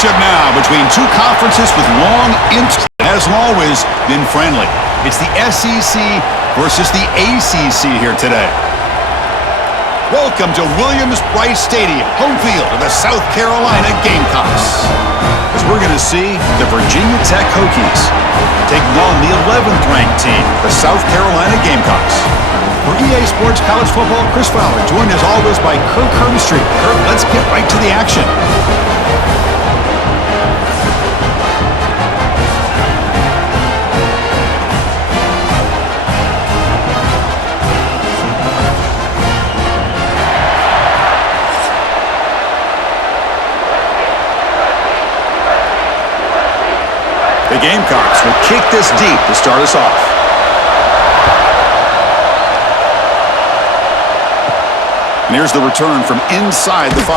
matchup now between two conferences with long has always been friendly. It's the SEC versus the ACC here today. Welcome to Williams-Brice Stadium, home field of the South Carolina GameCocks. As we're going to see the Virginia Tech Hokies taking on the 11th ranked team, the South Carolina GameCocks. For EA Sports College Football, Chris Fowler, joined as always by Kirk Hermstreet. Kirk, let's get right to the action. The Gamecocks will kick this deep to start us off. And here's the return from inside the 5.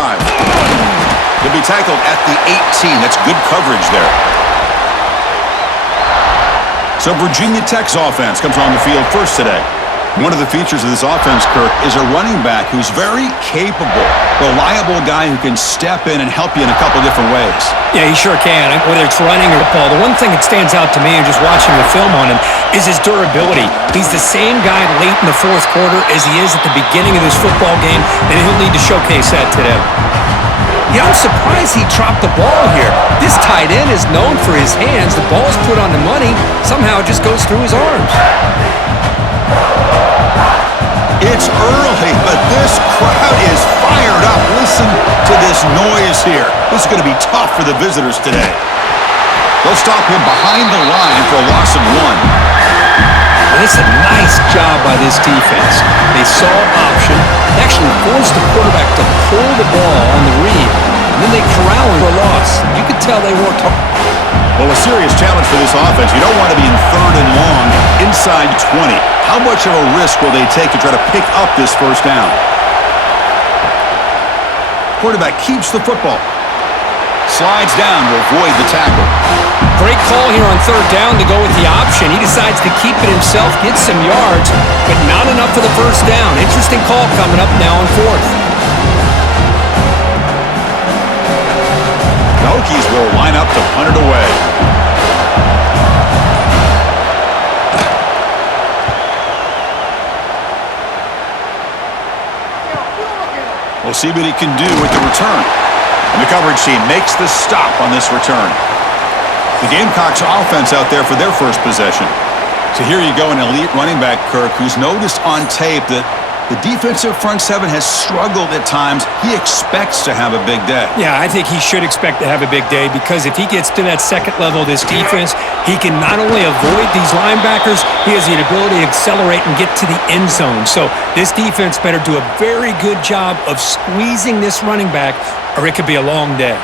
He'll be tackled at the 18. That's good coverage there. So Virginia Tech's offense comes on the field first today. One of the features of this offense, Kirk, is a running back who's very capable, reliable guy who can step in and help you in a couple different ways. Yeah, he sure can, whether it's running or ball. The one thing that stands out to me and just watching the film on him is his durability. He's the same guy late in the fourth quarter as he is at the beginning of this football game, and he'll need to showcase that today. Yeah, I'm surprised he dropped the ball here. This tight end is known for his hands. The ball's put on the money. Somehow it just goes through his arms. It's early, but this crowd is fired up. Listen to this noise here. This is going to be tough for the visitors today. They'll stop him behind the line for a loss of 1. And it's a nice job by this defense. They saw option, actually forced the quarterback to pull the ball on the read, and then they corral him for a loss. You could tell they worked hard. Well, a serious challenge for this offense. You don't want to be in 3rd and long inside 20. How much of a risk will they take to try to pick up this first down? Quarterback keeps the football. Slides down to avoid the tackle. Great call here on 3rd down to go with the option. He decides to keep it himself, get some yards, but not enough for the first down. Interesting call coming up now on 4th. The Hokies will line up to punt it away. We'll see what he can do with the return. And the coverage team makes the stop on this return. The Gamecocks offense out there for their first possession. So here you go, an elite running back, Kirk, who's noticed on tape that the defensive front 7 has struggled at times. He expects to have a big day. Yeah, I think he should expect to have a big day because if he gets to that second level of this defense, he can not only avoid these linebackers, he has the ability to accelerate and get to the end zone. So this defense better do a very good job of squeezing this running back or it could be a long day.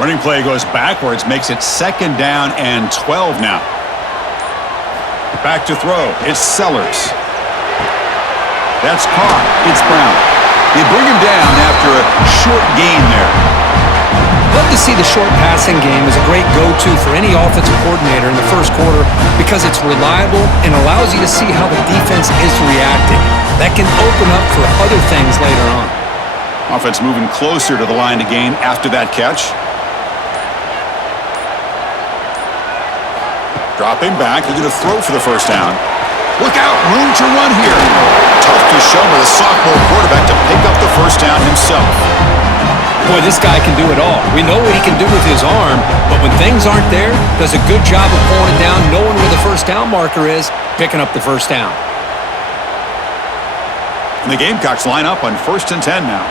Running play goes backwards, makes it 2nd down and 12 now. Back to throw. It's Sellers. That's caught. It's Brown. They bring him down after a short gain there. Love to see the short passing game as a great go-to for any offensive coordinator in the first quarter because it's reliable and allows you to see how the defense is reacting. That can open up for other things later on. Offense moving closer to the line to gain after that catch. Dropping back, looking to throw for the first down. Look out, room to run here. Tough to show by the sophomore quarterback to pick up the first down himself. Boy, this guy can do it all. We know what he can do with his arm, but when things aren't there, does a good job of pulling it down, knowing where the first down marker is, picking up the first down. And the Gamecocks line up on 1st and 10 now.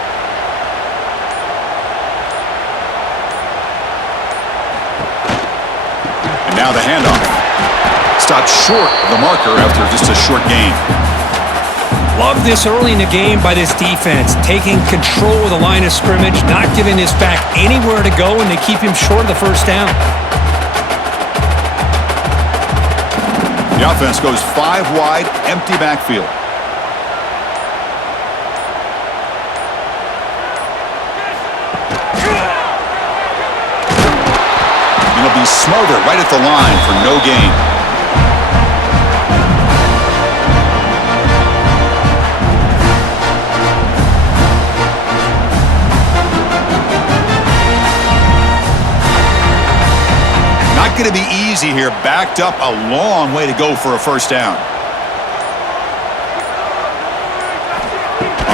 And now the handoff. Stopped short of the marker after just a short gain. Love this early in the game by this defense, taking control of the line of scrimmage, not giving this back anywhere to go, and they keep him short of the first down. The offense goes 5 wide, empty backfield. And he'll be smothered right at the line for no gain. going to be easy here. Backed up a long way to go for a first down.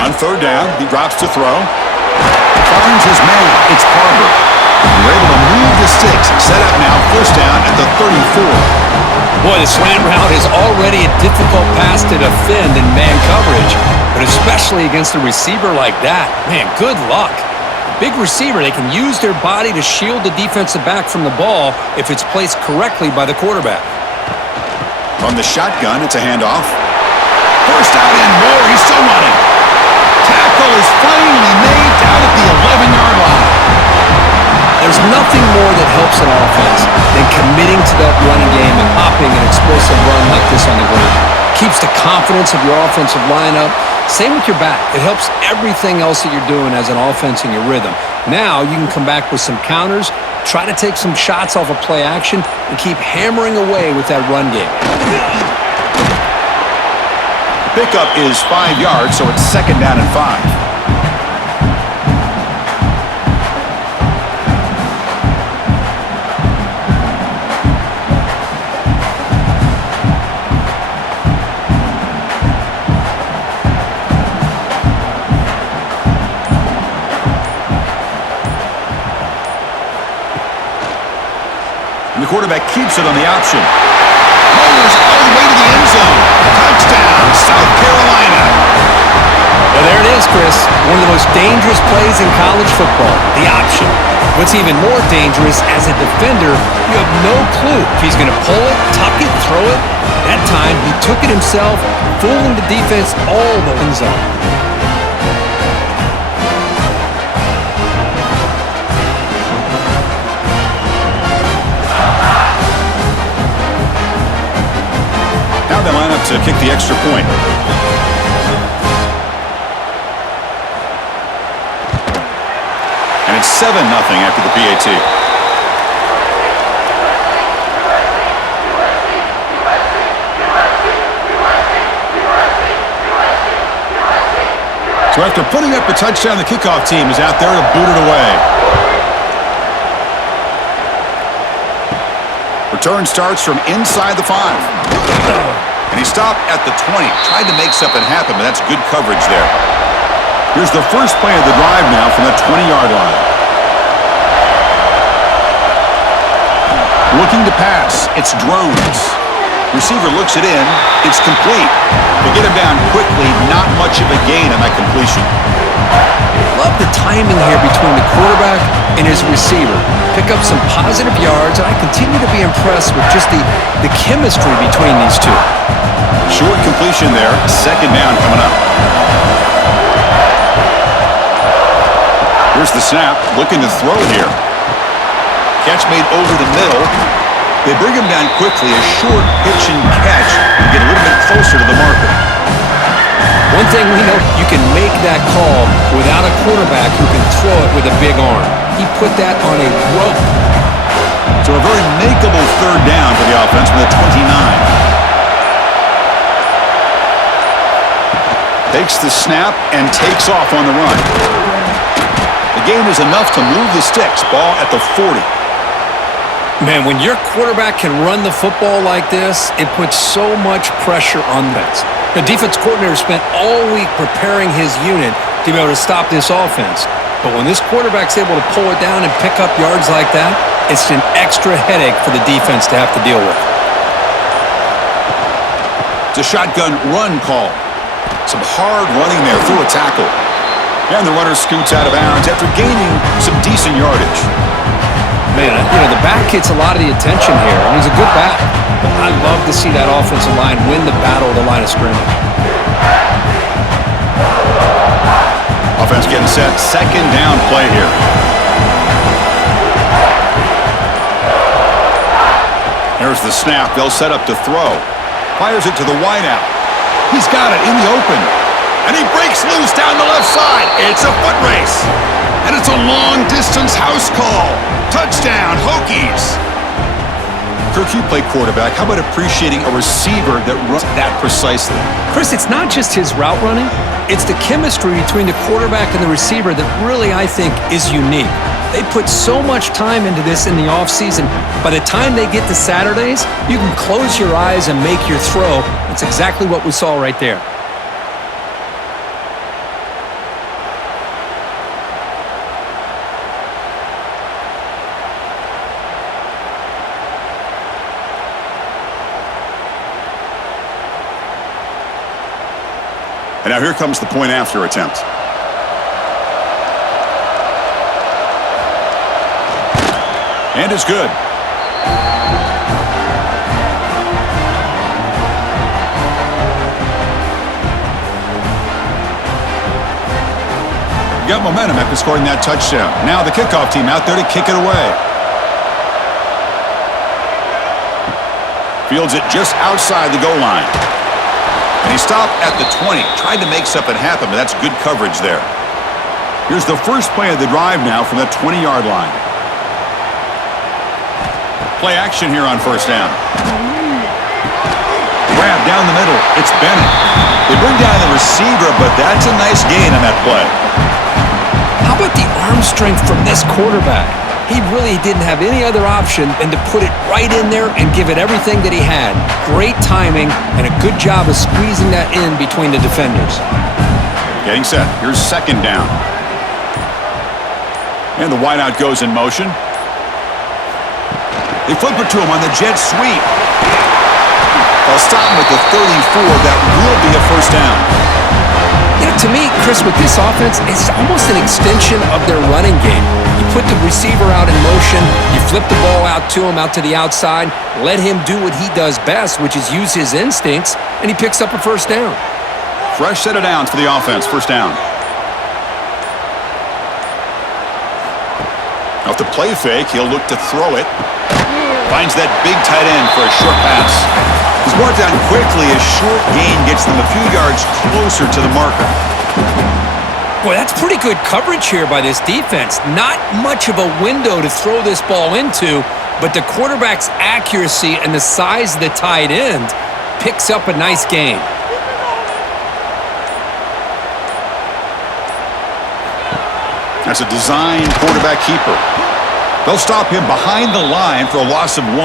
On third down, he drops to throw. Finds his man. It's Carver. They're able to move the sticks. Set up now, first down at the 34. Boy, the slant route is already a difficult pass to defend in man coverage, but especially against a receiver like that. Man, good luck. Big receiver, they can use their body to shield the defensive back from the ball if it's placed correctly by the quarterback. From the shotgun, it's a handoff. First out and more. He's still running. Tackle is finally made down at the 11-yard line. There's nothing more that helps an offense than committing to that running game and hopping an explosive run like this on the ground. Keeps the confidence of your offensive lineup. Same with your back. It helps everything else that you're doing as an offense in your rhythm. Now you can come back with some counters, try to take some shots off of play action, and keep hammering away with that run game. Pickup is 5 yards, so it's second down and 5. And the quarterback keeps it on the option. Motors all the way to the end zone. Touchdown, South Carolina. Well, there it is, Chris. One of the most dangerous plays in college football, the option. What's even more dangerous, as a defender, you have no clue if he's going to pull it, tuck it, throw it. That time, he took it himself, fooling the defense all the end zone. Now they line up to kick the extra point. And it's 7-0 after the PAT. So after putting up a touchdown, the kickoff team is out there to boot it away. Return starts from inside the 5. And he stopped at the 20. Tried to make something happen, but that's good coverage there. Here's the first play of the drive now from the 20-yard line. Looking to pass. It's Drones. Receiver looks it in. It's complete. They get him down quickly. Not much of a gain on that completion. Love the timing here between the quarterback and his receiver. Pick up some positive yards, and I continue to be impressed with just the chemistry between these two. Short completion there. Second down coming up. Here's the snap. Looking to throw here. Catch made over the middle. They bring him down quickly. A short pitch and catch to get a little bit closer to the marker. One thing we know, you can make that call without a quarterback who can throw it with a big arm. He put that on a rope. So a very makeable third down for the offense with a 29. Takes the snap and takes off on the run. The gain is enough to move the sticks. Ball at the 40. Man, when your quarterback can run the football like this, it puts so much pressure on them. The defense coordinator spent all week preparing his unit to be able to stop this offense. But when this quarterback's able to pull it down and pick up yards like that, it's an extra headache for the defense to have to deal with. It's a shotgun run call. Some hard running there through a tackle. And the runner scoots out of bounds after gaining some decent yardage. Man, you know, the back gets a lot of the attention here. I mean, he's a good back. But I love to see that offensive line win the battle of the line of scrimmage. Offense getting set. Second down play here. There's the snap. They'll set up to throw. Fires it to the wideout. He's got it in the open. And he breaks loose down the left side. It's a foot race. And it's a long-distance house call. Touchdown, Hokies. Kirk, you play quarterback. How about appreciating a receiver that runs that precisely? Chris, it's not just his route running. It's the chemistry between the quarterback and the receiver that really, I think, is unique. They put so much time into this in the offseason. By the time they get to Saturdays, you can close your eyes and make your throw. That's exactly what we saw right there. And now here comes the point after attempt. And it's good. Got momentum after scoring that touchdown. Now the kickoff team out there to kick it away. Fields it just outside the goal line. And he stopped at the 20. Tried to make something happen, but that's good coverage there. Here's the first play of the drive now from the 20-yard line. Play action here on first down. Grab down the middle. It's Bennett. They bring down the receiver, but that's a nice gain on that play. How about the arm strength from this quarterback? He really didn't have any other option than to put it right in there and give it everything that he had. Great timing and a good job of squeezing that in between the defenders. Getting set. Here's second down. And the wideout goes in motion. They flip it to him on the jet sweep. They'll stop him at the 34. That will be a first down. You know, to me, Chris, with this offense, it's almost an extension of their running game. You put the receiver out in motion, you flip the ball out to him, out to the outside, let him do what he does best, which is use his instincts, and he picks up a first down. Fresh set of downs for the offense. First down. Off the play fake, he'll look to throw it. Finds that big tight end for a short pass. He's brought down quickly. A short gain gets them a few yards closer to the marker. Boy, that's pretty good coverage here by this defense. Not much of a window to throw this ball into, but the quarterback's accuracy and the size of the tight end picks up a nice gain. That's a designed quarterback keeper. They'll stop him behind the line for a loss of 1.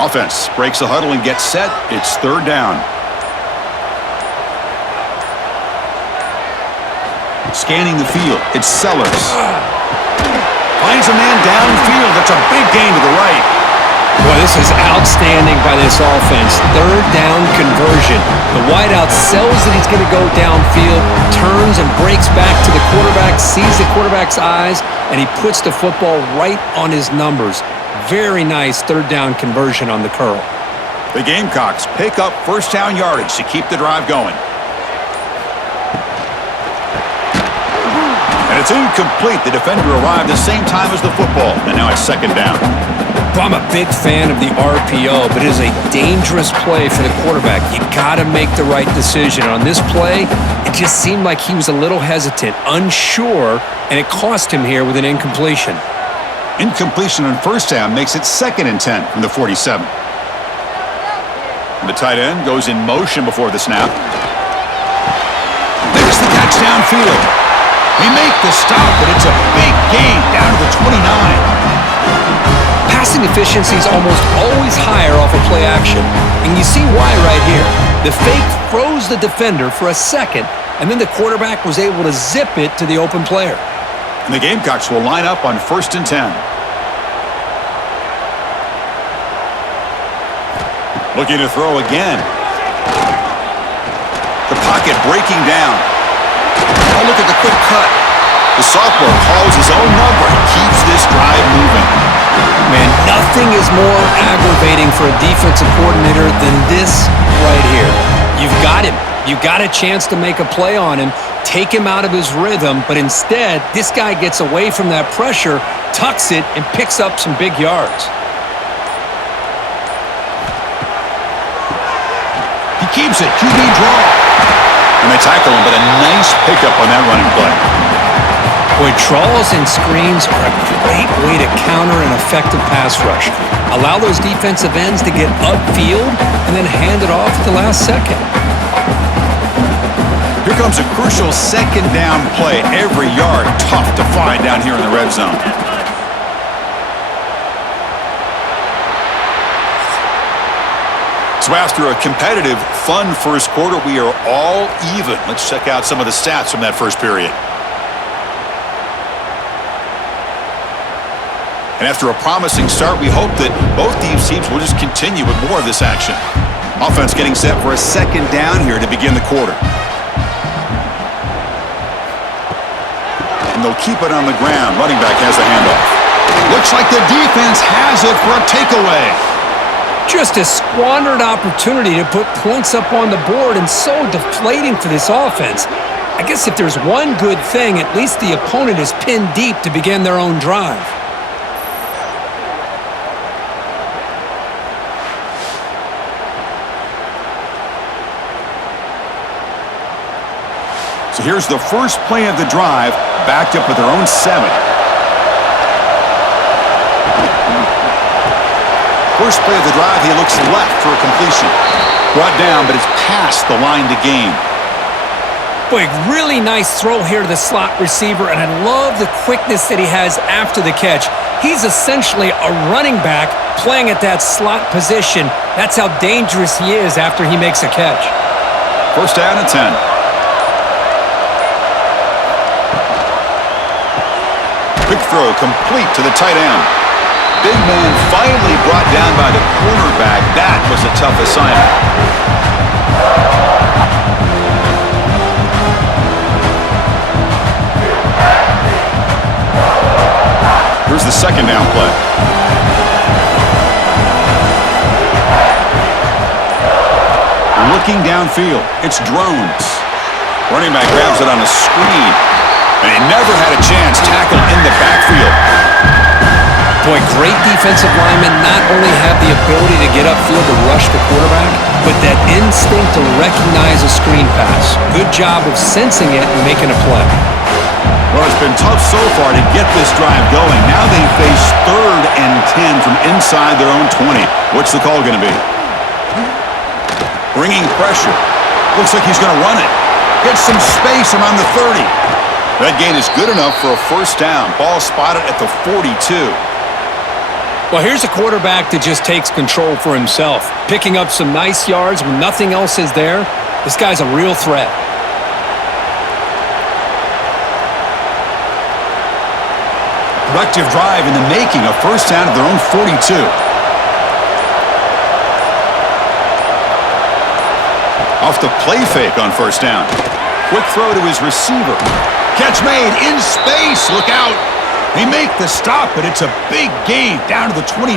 Offense breaks the huddle and gets set. It's third down. Scanning the field. It's Sellers. Finds a man downfield. That's a big gain to the right. Boy, this is outstanding by this offense. Third down conversion. The wideout sells that he's going to go downfield, turns and breaks back to the quarterback, sees the quarterback's eyes, and he puts the football right on his numbers. Very nice third down conversion on the curl. The Gamecocks pick up first down yardage to keep the drive going. And it's incomplete. The defender arrived the same time as the football, and now it's second down. Well, I'm a big fan of the RPO, but it is a dangerous play for the quarterback. You got to make the right decision. On this play, it just seemed like he was a little hesitant, unsure, and it cost him here with an incompletion. Incompletion on first down makes it 2nd and 10 from the 47. And the tight end goes in motion before the snap. Makes the catch downfield. They make the stop, but it's a big gain down to the 29. Passing efficiency is almost always higher off of play action, and you see why right here. The fake froze the defender for a second, and then the quarterback was able to zip it to the open player. And the Gamecocks will line up on 1st and 10. Looking to throw again. The pocket breaking down. Oh, look at the quick cut. The sophomore calls his own number and keeps this drive moving. Man, nothing is more aggravating for a defensive coordinator than this right here. You've got him. You've got a chance to make a play on him, take him out of his rhythm, but instead, this guy gets away from that pressure, tucks it, and picks up some big yards. He keeps it. QB draw. And they tackle him, but a nice pickup on that running play. Boy, draws and screens are a great way to counter an effective pass rush. Allow those defensive ends to get upfield and then hand it off at the last second. Here comes a crucial second down play. Every yard tough to find down here in the red zone. So after a competitive, fun first quarter, we are all even. Let's check out some of the stats from that first period. And after a promising start, we hope that both these teams will just continue with more of this action. Offense getting set for a second down here to begin the quarter. And they'll keep it on the ground. Running back has the handoff. Looks like the defense has it for a takeaway. Just a squandered opportunity to put points up on the board, and so deflating for this offense. I guess if there's one good thing, at least the opponent is pinned deep to begin their own drive. So here's the first play of the drive, backed up with their own 7. First play of the drive, he looks left for a completion. Brought down, but it's past the line to gain. Boy, really nice throw here to the slot receiver, and I love the quickness that he has after the catch. He's essentially a running back playing at that slot position. That's how dangerous he is after he makes a catch. First down and 10. Quick throw complete to the tight end. Big man finally brought down by the cornerback. That was a tough assignment. Here's the second down play. Looking downfield, it's drones. Running back grabs it on a screen, and he never had a chance tackled in the backfield. Boy, great defensive linemen not only have the ability to get upfield to rush the quarterback, but that instinct to recognize a screen pass. Good job of sensing it and making a play. Well, it's been tough so far to get this drive going. Now they face 3rd and 10 from inside their own 20. What's the call going to be? Bringing pressure. Looks like he's going to run it. Get some space around the 30. That gain is good enough for a first down. Ball spotted at the 42. Well, here's a quarterback that just takes control for himself, picking up some nice yards when nothing else is there. This guy's a real threat. Productive drive in the making, a first down at their own 42. Off the play fake on first down. Quick throw to his receiver. Catch made in space. Look out. They make the stop, but it's a big gain down to the 29.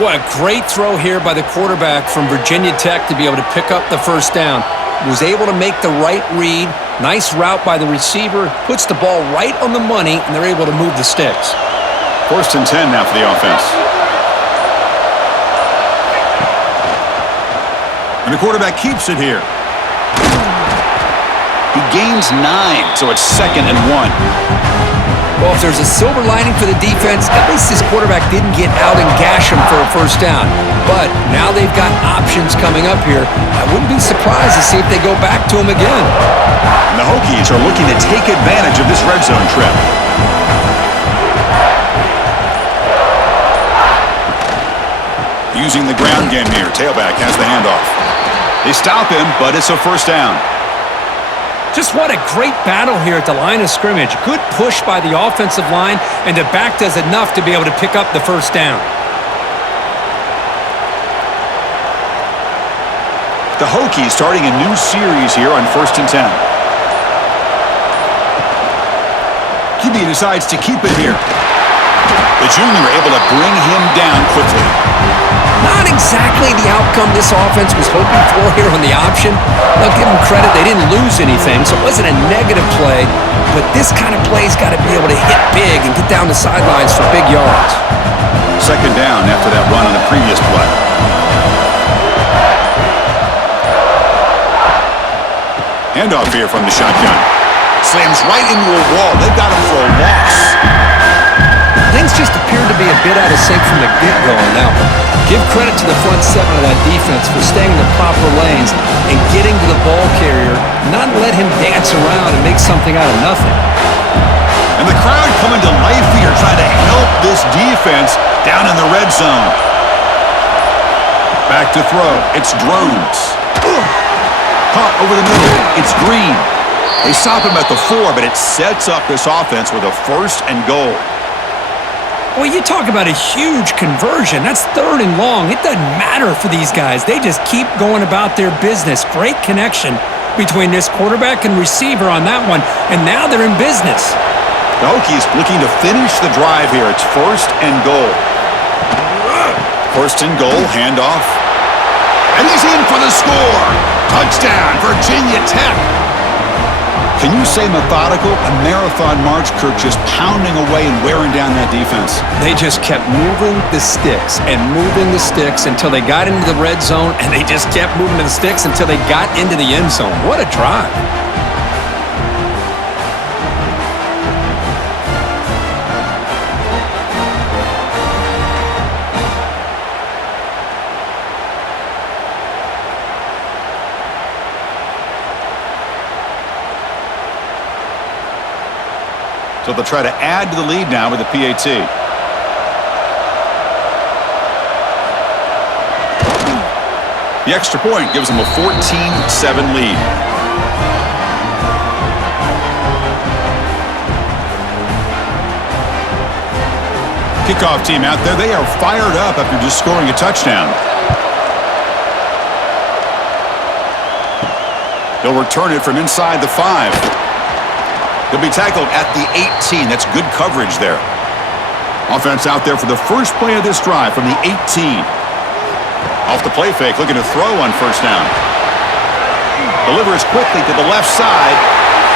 Boy, a great throw here by the quarterback from Virginia Tech to be able to pick up the first down. Was able to make the right read. Nice route by the receiver. Puts the ball right on the money, and they're able to move the sticks. First and 10 now for the offense. And the quarterback keeps it here. He gains 9, so it's 2nd and 1. Well, if there's a silver lining for the defense, at least this quarterback didn't get out and gash him for a first down. But now they've got options coming up here. I wouldn't be surprised to see if they go back to him again. And the Hokies are looking to take advantage of this red zone trip. Using the ground game here. Tailback has the handoff. They stop him, but it's a first down. Just what a great battle here at the line of scrimmage. Good push by the offensive line, and the back does enough to be able to pick up the first down. The Hokies starting a new series here on 1st and 10. QB decides to keep it here. The junior able to bring him down quickly. Not exactly the outcome this offense was hoping for here on the option. I'll give them credit, they didn't lose anything, so it wasn't a negative play, but this kind of play's got to be able to hit big and get down the sidelines for big yards. Second down after that run on the previous play. Handoff here from the shotgun. Slams right into a wall. They've got him for a loss. Things just appeared to be a bit out of sync from the get-go on that one. Give credit to the front seven of that defense for staying in the proper lanes and getting to the ball carrier, not let him dance around and make something out of nothing. And the crowd coming to life here, trying to help this defense down in the red zone. Back to throw. It's Drones. Caught over the middle. It's Green. They stop him at the 4, but it sets up this offense with a 1st and goal. Well, you talk about a huge conversion. That's 3rd and long. It doesn't matter for these guys. They just keep going about their business. Great connection between this quarterback and receiver on that one, and now they're in business. The Hokies looking to finish the drive here. It's 1st and goal. 1st and goal, handoff. And he's in for the score. Touchdown, Virginia Tech. Can you say methodical? A marathon march, Kirk, just pounding away and wearing down that defense. They just kept moving the sticks and moving the sticks until they got into the red zone, and they just kept moving the sticks until they got into the end zone. What a drive. So they'll try to add to the lead now with the PAT. The extra point gives them a 14-7 lead. Kickoff team out there. They are fired up after just scoring a touchdown. They'll return it from inside the 5. He'll be tackled at the 18. That's good coverage there. Offense out there for the first play of this drive from the 18. Off the play fake, looking to throw on 1st down. Delivers quickly to the left side.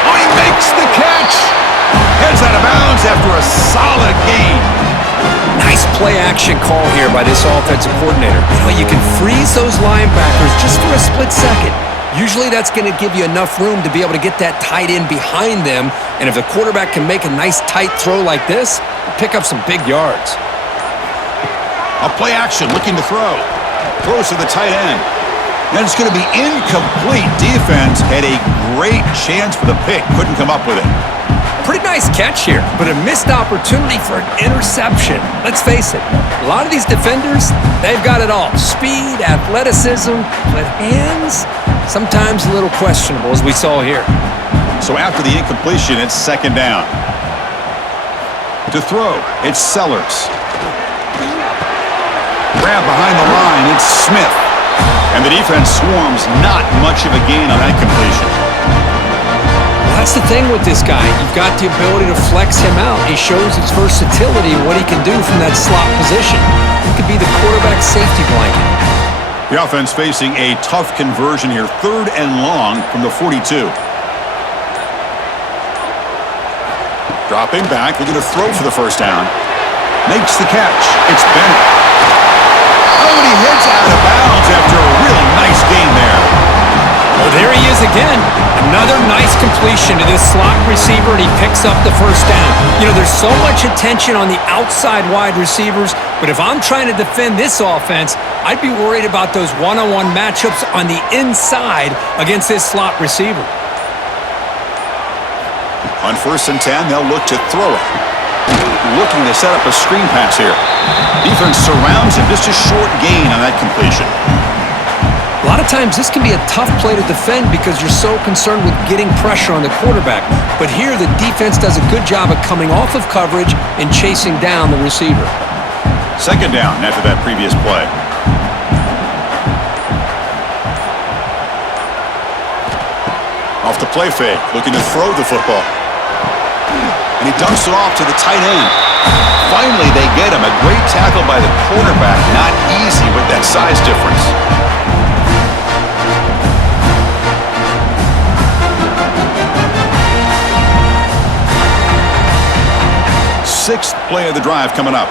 Oh, he makes the catch! Heads out of bounds after a solid gain. Nice play-action call here by this offensive coordinator. You can freeze those linebackers just for a split second. Usually that's going to give you enough room to be able to get that tight end behind them, and if the quarterback can make a nice tight throw like this, pick up some big yards. A play action, looking to throw. Throws to the tight end. And it's going to be incomplete. Defense had a great chance for the pick. Couldn't come up with it. Pretty nice catch here, but a missed opportunity for an interception. Let's face it, a lot of these defenders, they've got it all. Speed, athleticism, but hands, sometimes a little questionable, as we saw here. So after the incompletion, it's 2nd down. To throw, it's Sellers. Grab behind the line, it's Smith. And the defense swarms, not much of a gain on that completion. That's the thing with this guy. You've got the ability to flex him out. He shows his versatility and what he can do from that slot position. He could be the quarterback safety blanket. The offense facing a tough conversion here. 3rd and long from the 42. Dropping back, looking to throw for the 1st down. Makes the catch. It's Bennett. Oh, and he heads out of bounds after a really nice gain there. Well, there he is again. Another nice completion to this slot receiver, and he picks up the 1st down. There's so much attention on the outside wide receivers, but if I'm trying to defend this offense, I'd be worried about those one-on-one matchups on the inside against this slot receiver. On 1st and 10, they'll look to throw it. Looking to set up a screen pass here. Defense surrounds him. Just a short gain on that completion. A lot of times this can be a tough play to defend because you're so concerned with getting pressure on the quarterback. But here the defense does a good job of coming off of coverage and chasing down the receiver. 2nd down after that previous play. Off the play fake, looking to throw the football. And he dumps it off to the tight end. Finally, they get him. A great tackle by the quarterback. Not easy with that size difference. Sixth play of the drive coming up.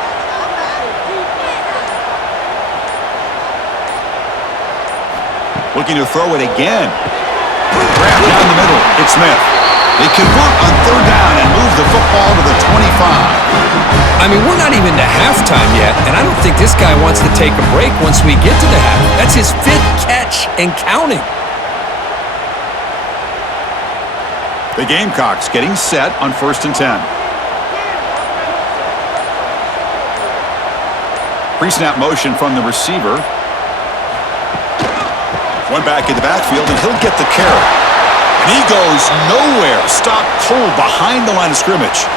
Looking to throw it again. Grab down the middle. It's Smith. They convert on third down and move the football to the 25. I mean, we're not even to halftime yet, and I don't think this guy wants to take a break once we get to the half. That's his 5th catch and counting. The Gamecocks getting set on 1st and 10. Pre-snap motion from the receiver. One back in the backfield, and he'll get the carry. And he goes nowhere. Stopped cold behind the line of scrimmage.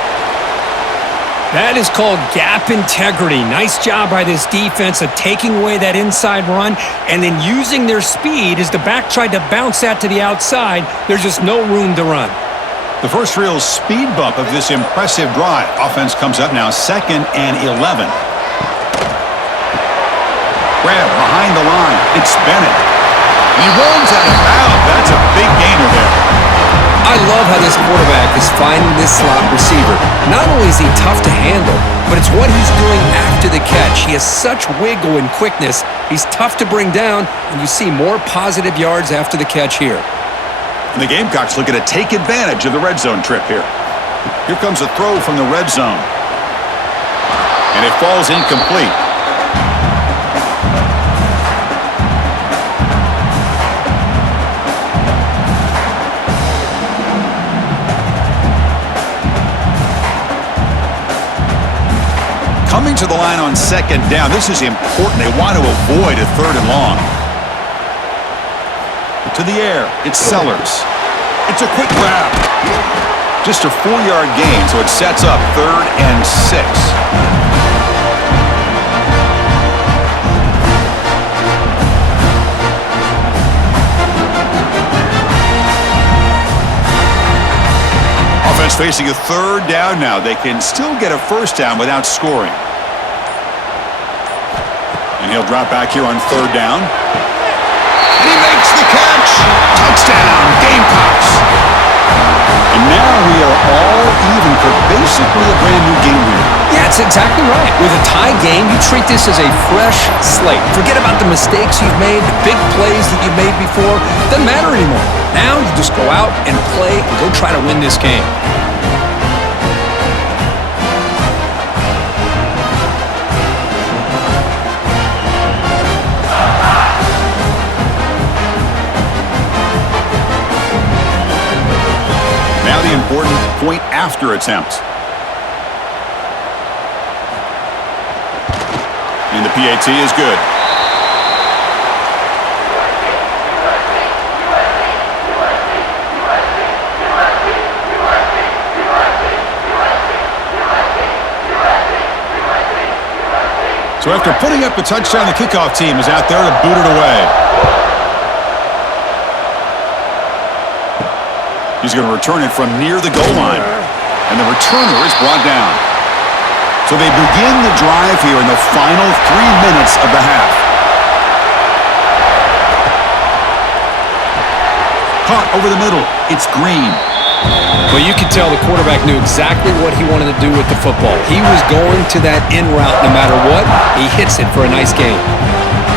That is called gap integrity. Nice job by this defense of taking away that inside run and then using their speed as the back tried to bounce that to the outside. There's just no room to run. The first real speed bump of this impressive drive. Offense comes up now 2nd and 11. Grab behind the line. It's Bennett. He runs out of bounds. That's a big gainer there. I love how this quarterback is finding this slot receiver. Not only is he tough to handle, but it's what he's doing after the catch. He has such wiggle and quickness. He's tough to bring down, and you see more positive yards after the catch here. And the Gamecocks looking to take advantage of the red zone trip here. Here comes a throw from the red zone. And it falls incomplete. Coming to the line on 2nd down. This is important. They want to avoid a 3rd and long. To the air. It's Sellers. It's a quick grab. Just a 4-yard gain, so it sets up 3rd and 6. Offense facing a 3rd down now. They can still get a 1st down without scoring. And he'll drop back here on 3rd down. And he makes the catch. Touchdown, Gamecocks. And now we are all even for basically a brand new game here. Yeah, it's exactly right. With a tie game, you treat this as a fresh slate. Forget about the mistakes you've made, the big plays that you've made before. Doesn't matter anymore. Now you just go out and play and go try to win this game. Now the important point after attempt. And the PAT is good. So after putting up a touchdown, the kickoff team is out there to boot it away. He's going to return it from near the goal line. And the returner is brought down. So they begin the drive here in the final 3 minutes of the half. Caught over the middle. It's Green. Well, you could tell the quarterback knew exactly what he wanted to do with the football. He was going to that in route no matter what. He hits it for a nice gain.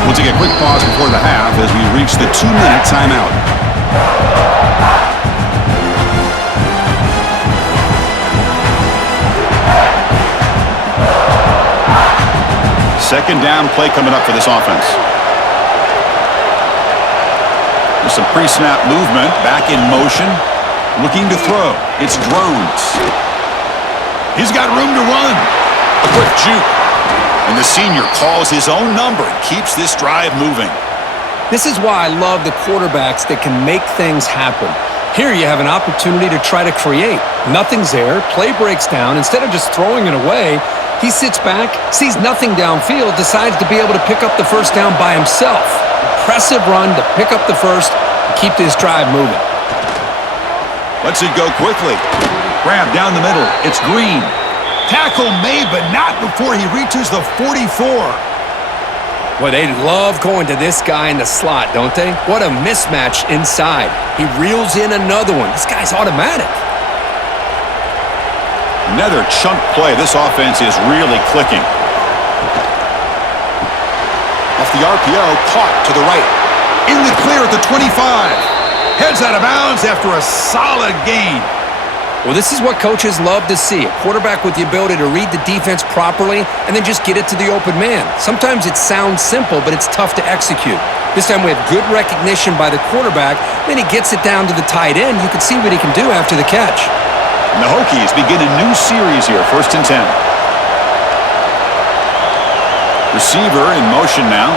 We'll take a quick pause before the half as we reach the 2-minute timeout. Second down play coming up for this offense. There's some pre-snap movement, back in motion, looking to throw. It's Drones. He's got room to run. A quick juke. And the senior calls his own number and keeps this drive moving. This is why I love the quarterbacks that can make things happen. Here you have an opportunity to try to create. Nothing's there. Play breaks down. Instead of just throwing it away, he sits back, sees nothing downfield, decides to be able to pick up the 1st down by himself. Impressive run to pick up the 1st and keep this drive moving. Lets it go quickly. Grab down the middle. It's Green. Tackle made, but not before he reaches the 44. Well, they love going to this guy in the slot, don't they? What a mismatch inside. He reels in another one. This guy's automatic. Another chunk play. This offense is really clicking. Off the RPO, caught to the right. In the clear at the 25. Heads out of bounds after a solid gain. Well, this is what coaches love to see. A quarterback with the ability to read the defense properly and then just get it to the open man. Sometimes it sounds simple, but it's tough to execute. This time we have good recognition by the quarterback. Then he gets it down to the tight end. You can see what he can do after the catch. And the Hokies begin a new series here, 1st and 10. Receiver in motion now.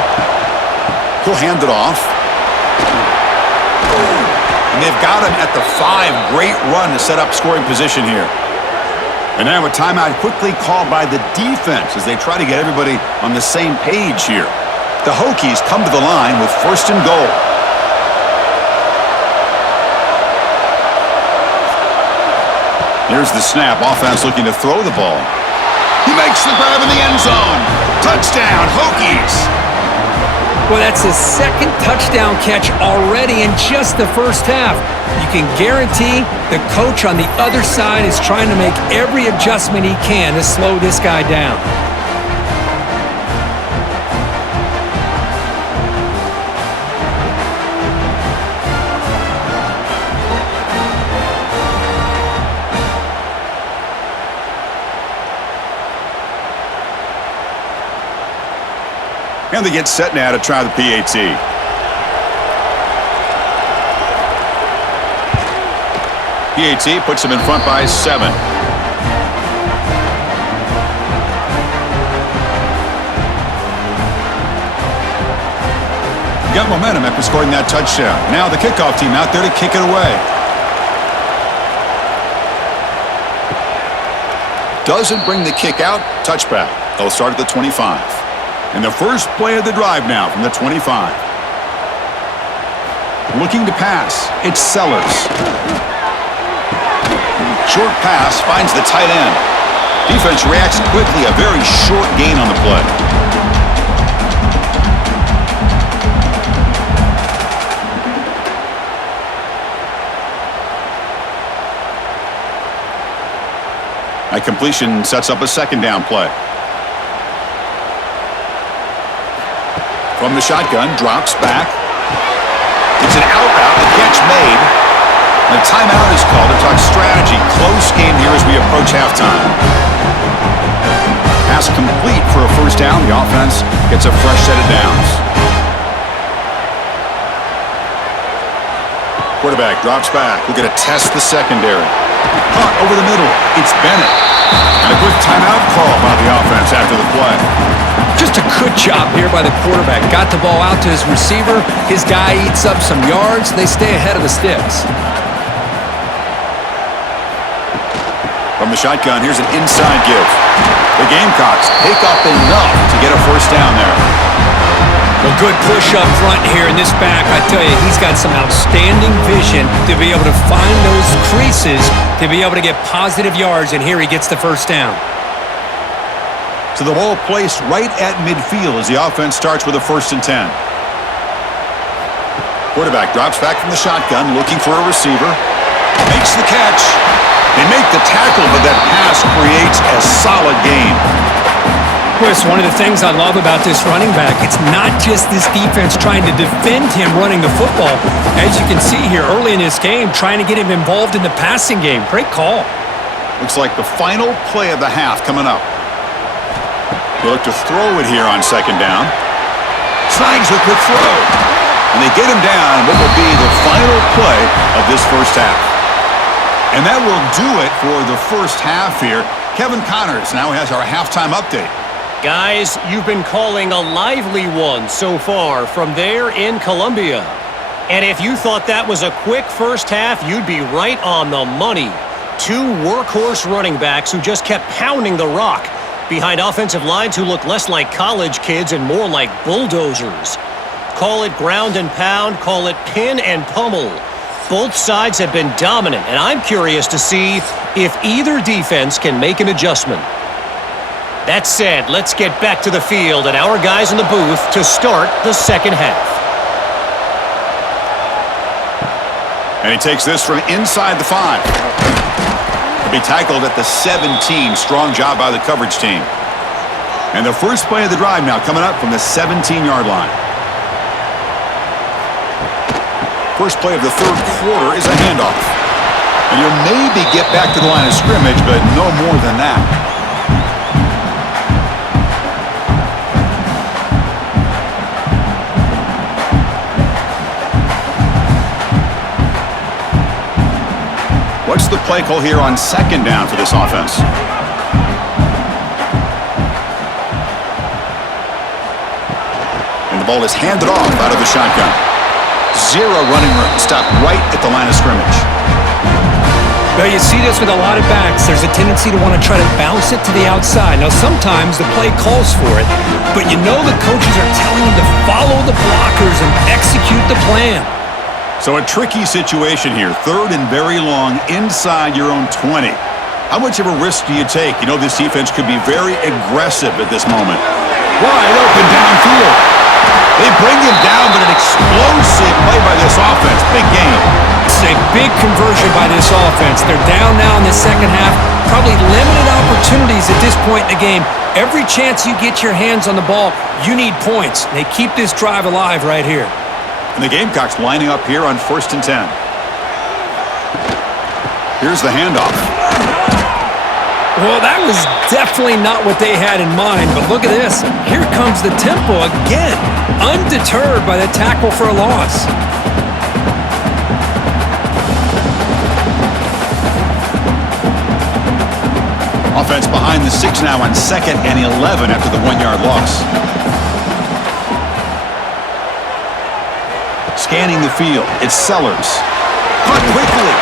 He'll hand it off. And they've got him at the 5. Great run to set up scoring position here. And now a timeout quickly called by the defense as they try to get everybody on the same page here. The Hokies come to the line with 1st and goal. Here's the snap. Offense looking to throw the ball. He makes the grab in the end zone. Touchdown, Hokies. Well, that's his 2nd touchdown catch already in just the first half. You can guarantee the coach on the other side is trying to make every adjustment he can to slow this guy down. And they get set now to try the PAT. PAT puts them in front by 7. Got momentum after scoring that touchdown. Now the kickoff team out there to kick it away. Doesn't bring the kick out. Touchback. They'll start at the 25. And the first play of the drive now from the 25. Looking to pass. It's Sellers. Short pass finds the tight end. Defense reacts quickly. A very short gain on the play. That completion sets up a 2nd down play. From the shotgun, drops back. It's an out route, the catch made. And a timeout is called to talk strategy. Close game here as we approach halftime. Pass complete for a 1st down. The offense gets a fresh set of downs. Quarterback drops back. We're going to test the secondary. Caught over the middle. It's Bennett. And a quick timeout call by the offense after the play. Just a good job here by the quarterback. Got the ball out to his receiver. His guy eats up some yards. They stay ahead of the sticks. From the shotgun, here's an inside give. The Gamecocks pick up enough to get a 1st down there. Well, good push up front here in this back. I tell you, he's got some outstanding vision to be able to find those creases, to be able to get positive yards, and here he gets the 1st down. So the ball placed right at midfield as the offense starts with a 1st and 10. Quarterback drops back from the shotgun, looking for a receiver. Makes the catch. They make the tackle, but that pass creates a solid gain. Chris, one of the things I love about this running back, it's not just this defense trying to defend him running the football. As you can see here early in this game, trying to get him involved in the passing game. Great call. Looks like the final play of the half coming up. They look to throw it here on 2nd down. Slides a quick throw. And they get him down what will be the final play of this 1st half. And that will do it for the 1st half here. Kevin Connors now has our halftime update. Guys, you've been calling a lively one so far from there in Columbia. And if you thought that was a quick 1st half, you'd be right on the money. 2 workhorse running backs who just kept pounding the rock behind offensive lines who look less like college kids and more like bulldozers. Call it ground and pound, call it pin and pummel. Both sides have been dominant, and I'm curious to see if either defense can make an adjustment. That said, let's get back to the field and our guys in the booth to start the 2nd half. And he takes this from inside the 5. He'll be tackled at the 17. Strong job by the coverage team. And the first play of the drive now coming up from the 17-yard line. First play of the 3rd quarter is a handoff. And you'll maybe get back to the line of scrimmage, but no more than that. What's the play call here on second down for this offense? And the ball is handed off out of the shotgun. Zero running room. Stop right at the line of scrimmage. Well, you see this with a lot of backs. There's a tendency to want to try to bounce it to the outside. Now, sometimes the play calls for it, but you know the coaches are telling them to follow the blockers and execute the plan. So a tricky situation here. Third and very long inside your own 20. How much of a risk do you take? You know this defense could be very aggressive at this moment. Wide open downfield. They bring him down, but an explosive play by this offense. Big game. This is a big conversion by this offense. They're down now in the second half. Probably limited opportunities at this point in the game. Every chance you get your hands on the ball, you need points. They keep this drive alive right here. And the Gamecocks lining up here on 1st and 10. Here's the handoff. Well, that was definitely not what they had in mind, but look at this. Here comes the tempo again, undeterred by the tackle for a loss. Offense behind the 6 now on 2nd and 11 after the 1-yard loss. Scanning the field, it's Sellers. Cut quickly.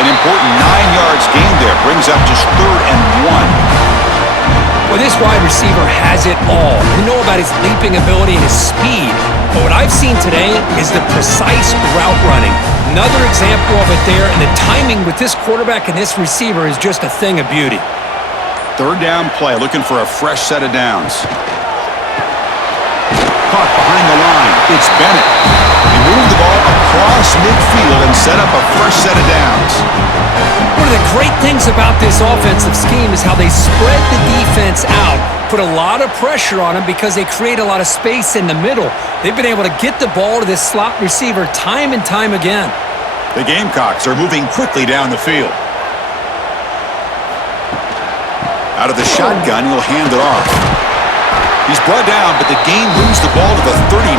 An important 9 yards gain there. Brings up just 3rd and 1. Well, this wide receiver has it all. We know about his leaping ability and his speed. But what I've seen today is the precise route running. Another example of it there, and the timing with this quarterback and this receiver is just a thing of beauty. 3rd down play, looking for a fresh set of downs. Caught behind the line. It's Bennett. He moved the ball across midfield and set up a fresh set of downs. One of the great things about this offensive scheme is how they spread the defense out, put a lot of pressure on them because they create a lot of space in the middle. They've been able to get the ball to this slot receiver time and time again. The Gamecocks are moving quickly down the field. Out of the shotgun, he'll hand it off. He's brought down, but the game moves the ball to the 39.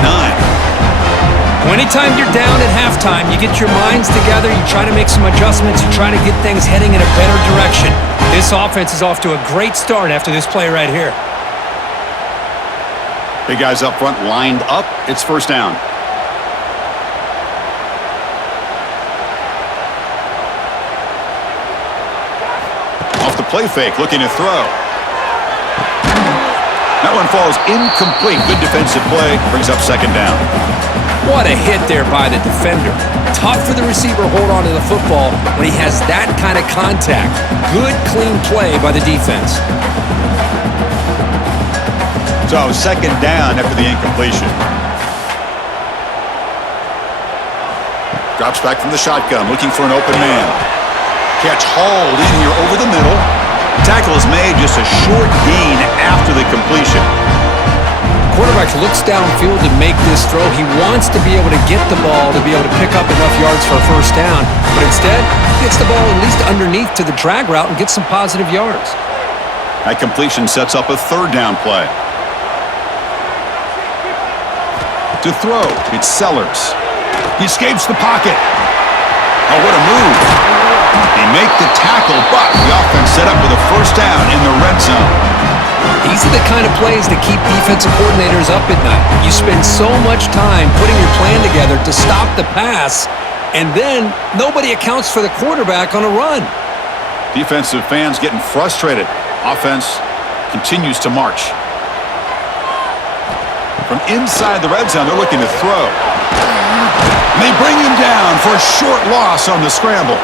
Well, anytime you're down at halftime, you get your minds together, you try to make some adjustments, you try to get things heading in a better direction. This offense is off to a great start after this play right here. Big guys up front lined up. It's 1st down. Off the play fake, looking to throw. That one falls incomplete. Good defensive play. Brings up 2nd down. What a hit there by the defender. Tough for the receiver to hold on to the football when he has that kind of contact. Good, clean play by the defense. So 2nd down after the incompletion. Drops back from the shotgun, looking for an open man. Catch hauled in here over the middle. Tackle is made, just a short gain after the completion. Quarterback looks downfield to make this throw. He wants to be able to get the ball to be able to pick up enough yards for a 1st down, but instead, he gets the ball at least underneath to the drag route and gets some positive yards. That completion sets up a 3rd down play. To throw, it's Sellers. He escapes the pocket. Oh, what a move. They make the tackle, but the offense set up with a 1st down in the red zone. These are the kind of plays that keep defensive coordinators up at night. You spend so much time putting your plan together to stop the pass, and then nobody accounts for the quarterback on a run. Defensive fans getting frustrated. Offense continues to march. From inside the red zone, they're looking to throw. And they bring him down for a short loss on the scramble.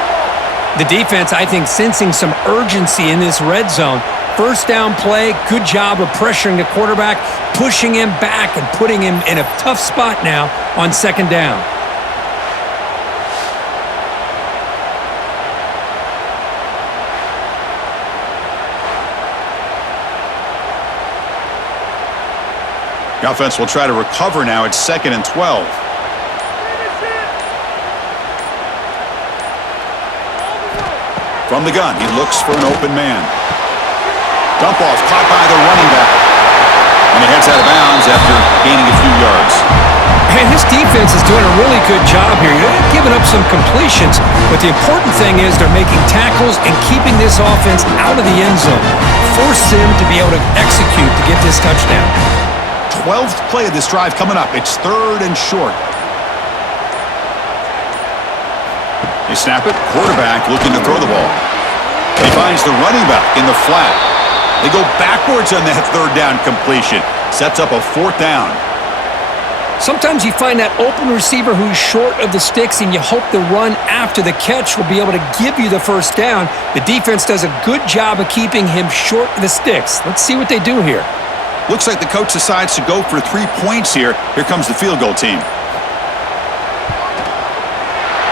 The defense, I think, sensing some urgency in this red zone. 1st down play, good job of pressuring the quarterback, pushing him back and putting him in a tough spot now on 2nd down. The offense will try to recover now. It's 2nd and 12. From the gun, he looks for an open man. Dump off, caught by the running back. And he heads out of bounds after gaining a few yards. And his defense is doing a really good job here. They're giving up some completions, but the important thing is they're making tackles and keeping this offense out of the end zone. Force him to be able to execute to get this touchdown. 12th play of this drive coming up. It's 3rd and short. They snap it. Quarterback looking to throw the ball. He finds the running back in the flat. They go backwards on that 3rd down completion. Sets up a 4th down. Sometimes you find that open receiver who's short of the sticks, and you hope the run after the catch will be able to give you the 1st down. The defense does a good job of keeping him short of the sticks. Let's see what they do here. Looks like the coach decides to go for 3 points here. Here comes the field goal team.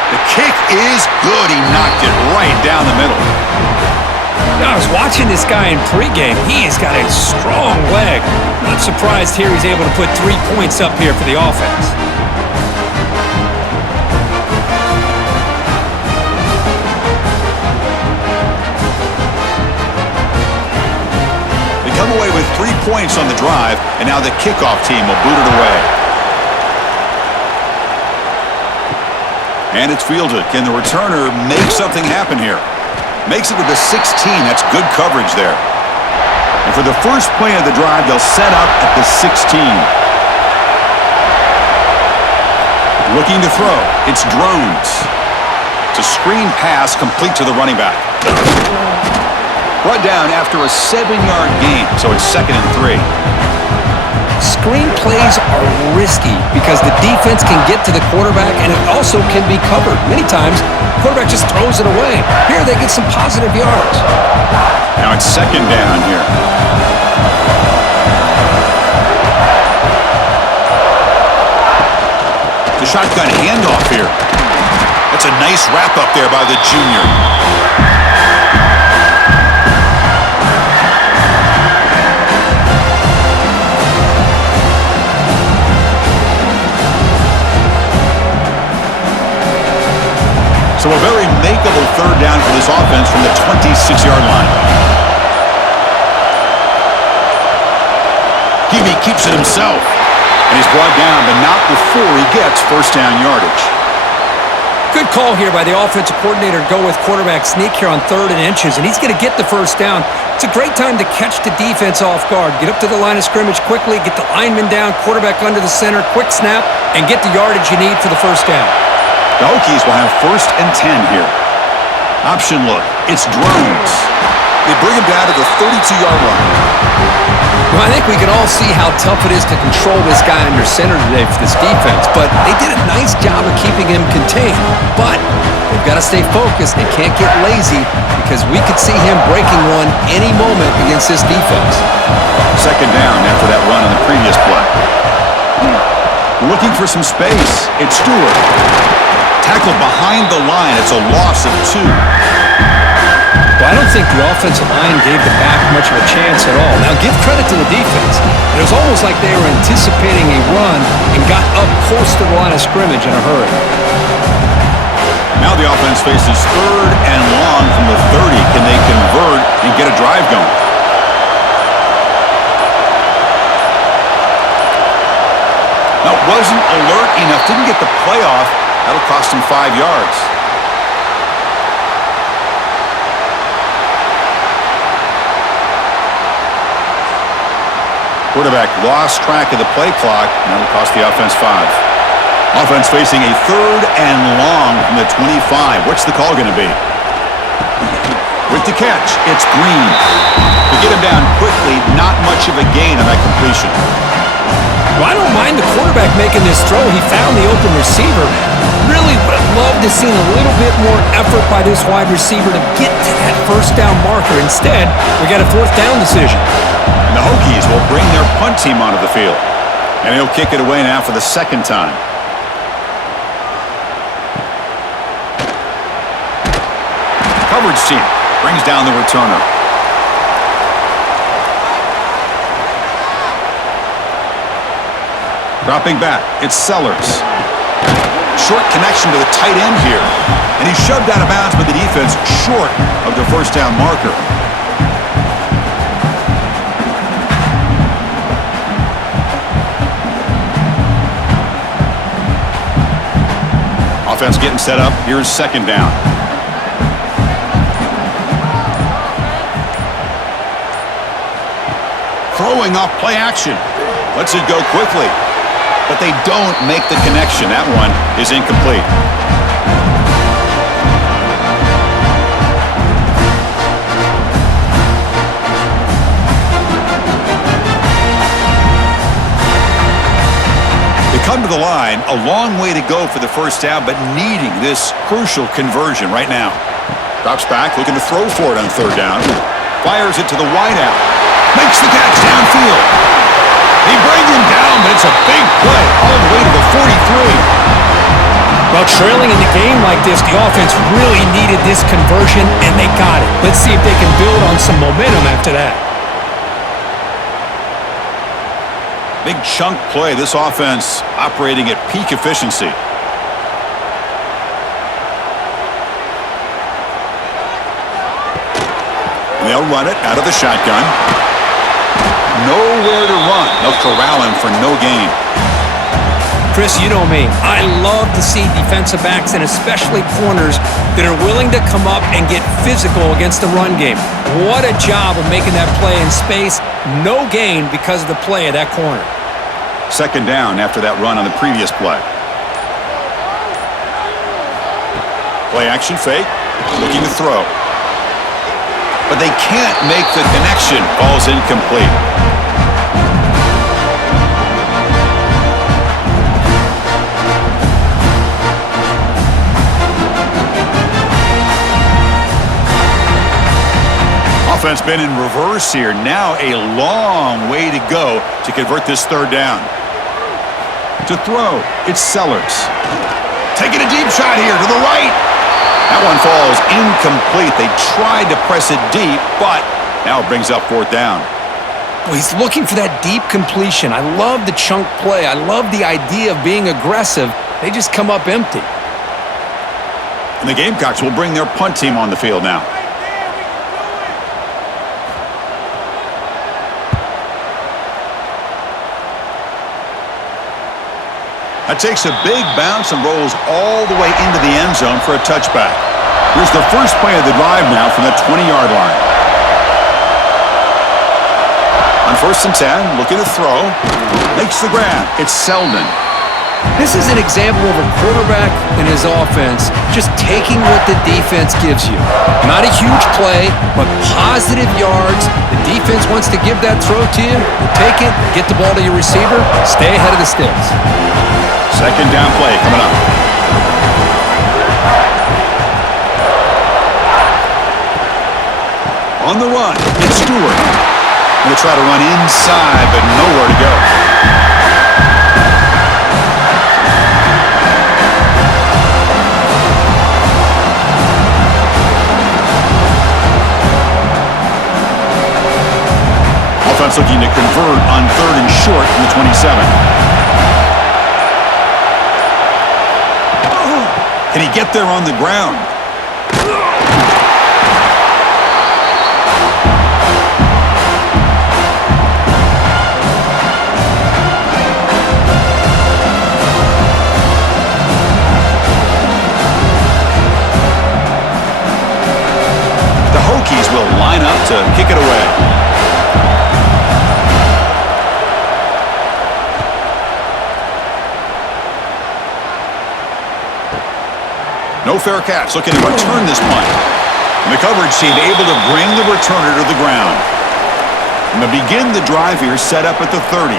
The kick is good. He knocked it right down the middle. I was watching this guy in pregame. He has got a strong leg. Not surprised here he's able to put 3 points up here for the offense. They come away with 3 points on the drive, and now the kickoff team will boot it away. And it's fielded. Can the returner make something happen here? Makes it to the 16. That's good coverage there. And for the first play of the drive, they'll set up at the 16. Looking to throw. It's Drones. It's a screen pass complete to the running back. Brought down after a 7-yard gain, so it's 2nd and 3. Screen plays are risky because the defense can get to the quarterback, and it also can be covered. Many times, the quarterback just throws it away. Here, they get some positive yards. Now it's 2nd down here. The shotgun handoff here. That's a nice wrap-up there by the junior. So a very makeable 3rd down for this offense from the 26-yard line. He keeps it himself. And he's brought down, but not before he gets 1st down yardage. Good call here by the offensive coordinator to go with quarterback sneak here on 3rd and inches, and he's going to get the 1st down. It's a great time to catch the defense off guard. Get up to the line of scrimmage quickly, get the lineman down, quarterback under the center, quick snap, and get the yardage you need for the 1st down. The Hokies will have 1st and 10 here. Option look. It's Drones. They bring him down to the 32-yard line. Well, I think we can all see how tough it is to control this guy under center today for this defense, but they did a nice job of keeping him contained. But they've got to stay focused. They can't get lazy because we could see him breaking one any moment against this defense. 2nd down after that run on the previous play. Looking for some space. It's Stewart. Tackled behind the line. It's a loss of 2. Well, I don't think the offensive line gave the back much of a chance at all. Now, give credit to the defense. It was almost like they were anticipating a run and got up close to the line of scrimmage in a hurry. Now the offense faces 3rd and long from the 30. Can they convert and get a drive going? Now, wasn't alert enough. Didn't get the play off. That'll cost him 5 yards. Quarterback lost track of the play clock, and that'll cost the offense 5. Offense facing a 3rd and long from the 25. What's the call going to be? With the catch, it's Green. To get him down quickly, not much of a gain on that completion. Well, I don't mind the quarterback making this throw. He found the open receiver. Really would have loved to see a little bit more effort by this wide receiver to get to that 1st down marker. Instead, we got a 4th down decision. And the Hokies will bring their punt team onto the field. And he'll kick it away now for the 2nd time. Coverage team brings down the returner. Dropping back, it's Sellers. short connection to the tight end here. And he's shoved out of bounds by the defense short of the first down marker. Offense getting set up. Here's second down. Throwing off play action. Lets it go quickly. But they don't make the connection. That one is incomplete. They come to the line, a long way to go for the first down, but needing this crucial conversion right now. Drops back, looking to throw for it on third down. Fires it to the wideout. Makes the catch downfield. He brings him down, but it's a big play all the way to the 43. Well, trailing in the game like this, the offense really needed this conversion, and they got it. Let's see if they can build on some momentum after that. Big chunk play. This offense operating at peak efficiency. They'll run it out of the shotgun. Nowhere to run. They'll corral him for no gain. Chris, you know me. I love to see defensive backs and especially corners that are willing to come up and get physical against the run game. What a job of making that play in space. No gain because of the play of that corner. Second down after that run on the previous play. Play action fake. Looking to throw. But they can't make the connection. Ball's incomplete. Offense been in reverse here. Now a long way to go to convert this third down. To throw, it's Sellers. Taking a deep shot here to the right. That one falls incomplete. They tried to press it deep, but now it brings up fourth down. Well, he's looking for that deep completion. I love the chunk play. I love the idea of being aggressive. They just come up empty. And the Gamecocks will bring their punt team on the field now. That takes a big bounce and rolls all the way into the end zone for a touchback. Here's the first play of the drive now from the 20-yard line. On 1st and 10, looking to throw. Makes the grab. It's Selden. This is an example of a quarterback and his offense just taking what the defense gives you. Not a huge play, but positive yards. The defense wants to give that throw to you. You take it, get the ball to your receiver, stay ahead of the sticks. Second down play coming up. On the run, it's Stewart. Going to try to run inside, but nowhere to go. Offense looking to convert on 3rd and short from the 27. Can he get there on the ground? The Hokies will line up to kick it away. No fair catch, looking to return this punt. And the coverage team able to bring the returner to the ground. And to begin the drive here, set up at the 30.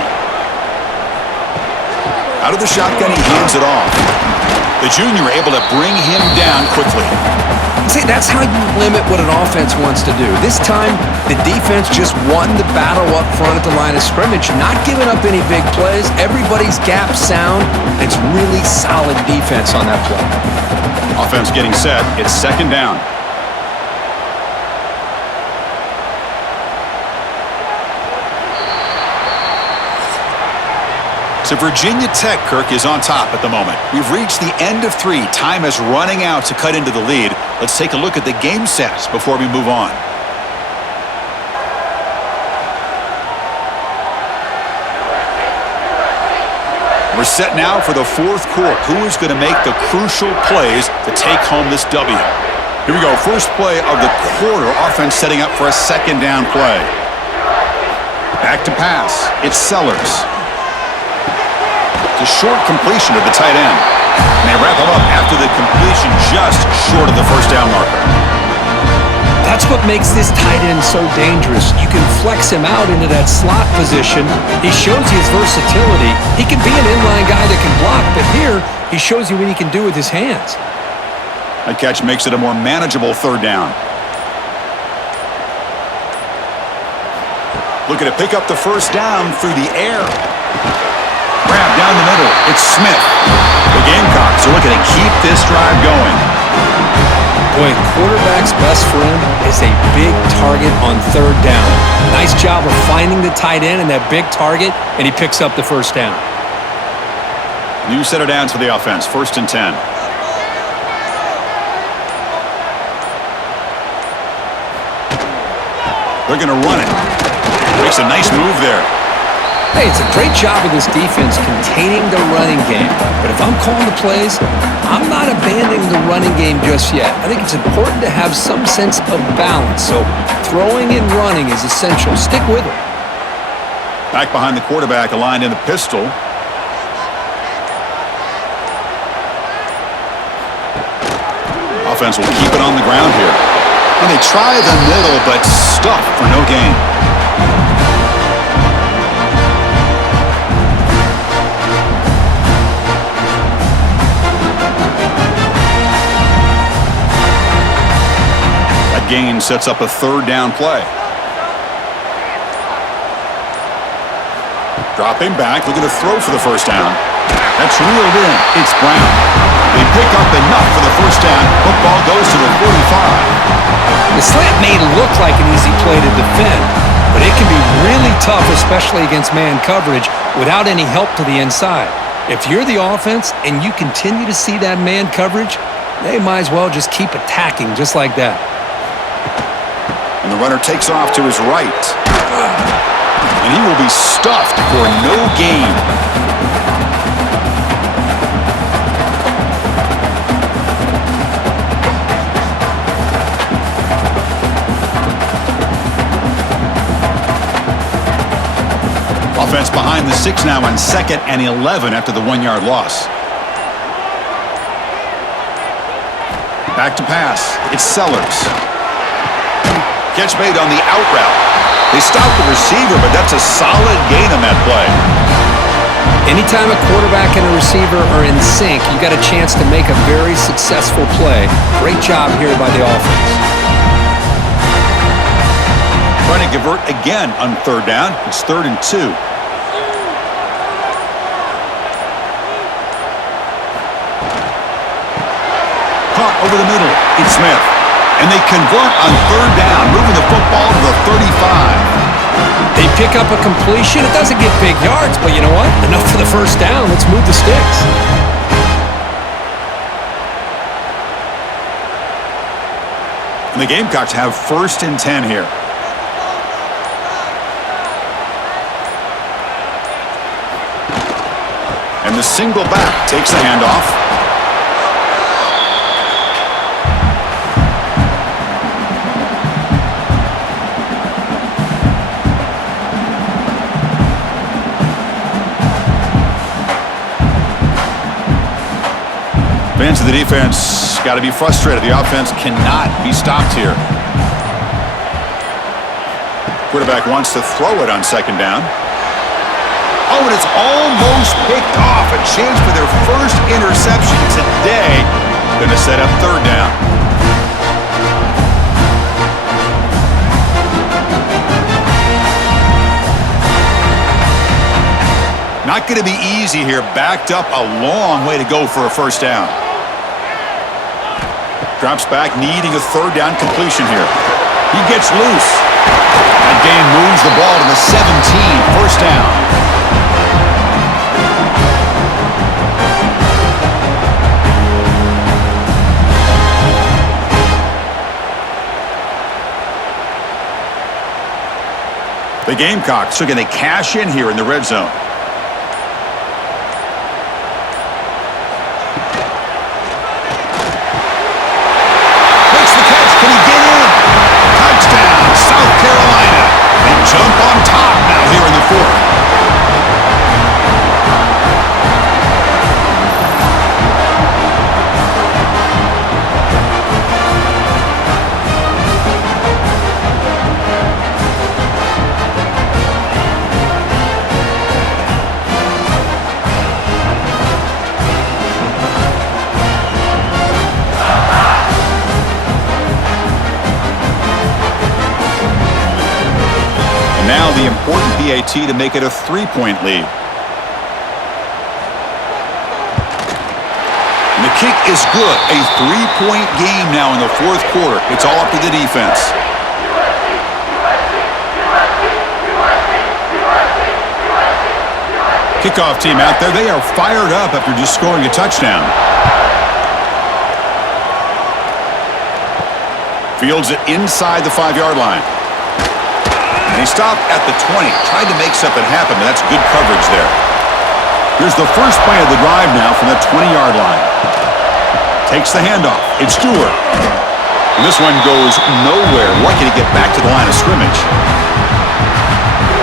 Out of the shotgun, he hands it off. The junior able to bring him down quickly. See, that's how you limit what an offense wants to do. This time, the defense just won the battle up front at the line of scrimmage, not giving up any big plays. Everybody's gap sound. It's really solid defense on that play. Offense getting set. It's second down. So Virginia Tech, Kirk, is on top at the moment. We've reached the end of 3. Time is running out to cut into the lead. Let's take a look at the game stats before we move on. We're set now for the 4th quarter. Who is going to make the crucial plays to take home this W? Here we go. First play of the quarter. Offense setting up for a 2nd down play. Back to pass. It's Sellers. It's a short completion to the tight end. And they wrap it up after the completion just short of the 1st down marker. That's what makes this tight end so dangerous. You can flex him out into that slot position. He shows you his versatility. He can be an inline guy that can block, but here he shows you what he can do with his hands. That catch makes it a more manageable 3rd down. Looking to pick up the 1st down through the air. Grab down the middle. It's Smith. The Gamecocks are looking to keep this drive going. Boy, quarterback's best friend is a big target on 3rd down. Nice job of finding the tight end and that big target, and he picks up the 1st down. New set of downs for the offense. 1st and 10. They're going to run it. Makes a nice move there. Hey, it's a great job of this defense containing the running game. But if I'm calling the plays, I'm not abandoning the running game just yet. I think it's important to have some sense of balance. So throwing and running is essential. Stick with it. Back behind the quarterback, aligned in the pistol. Offense will keep it on the ground here. And they try the middle, but stuffed for no gain. Gain sets up a 3rd down play. Dropping back, looking to throw for the 1st down. That's reeled in. It's Brown. They pick up enough for the 1st down. Football goes to the 45. The slant may look like an easy play to defend, but it can be really tough, especially against man coverage, without any help to the inside. If you're the offense and you continue to see that man coverage, they might as well just keep attacking just like that. And the runner takes off to his right. And he will be stuffed for no gain. Offense behind the 6 now on 2nd and 11 after the 1-yard loss. Back to pass. It's Sellers. Catch made on the out route. They stopped the receiver, but that's a solid gain on that play. Anytime a quarterback and a receiver are in sync, you got a chance to make a very successful play. Great job here by the offense. Trying to convert again on 3rd down. It's 3rd and 2. Caught over the middle. It's Smith. And they convert on 3rd down, moving the football to the 35. They pick up a completion. It doesn't get big yards, but you know what? Enough for the 1st down. Let's move the sticks. And the Gamecocks have 1st and 10 here. And the single back takes the handoff. Fans of the defense got to be frustrated. The offense cannot be stopped here. Quarterback wants to throw it on 2nd down. Oh, and it's almost picked off. A chance for their first interception today. Going to set up 3rd down. Not going to be easy here. Backed up a long way to go for a 1st down. Drops back, needing a 3rd down completion here. He gets loose. That gain moves the ball to the 17. 1st down. The Gamecocks are going to cash in here in the red zone. Makes the catch. Can he get in? Touchdown, South Carolina. They jump on top now here in the fourth. Now the important PAT to make it a 3-point lead. And the kick is good. A 3-point game now in the fourth quarter. It's all up to the defense. Kickoff team out there. They are fired up after just scoring a touchdown. Fields it inside the 5-yard line. And he stopped at the 20, tried to make something happen, but that's good coverage there. Here's the first play of the drive now from the 20-yard line. Takes the handoff. It's Stewart. And this one goes nowhere. Lucky to get back to the line of scrimmage.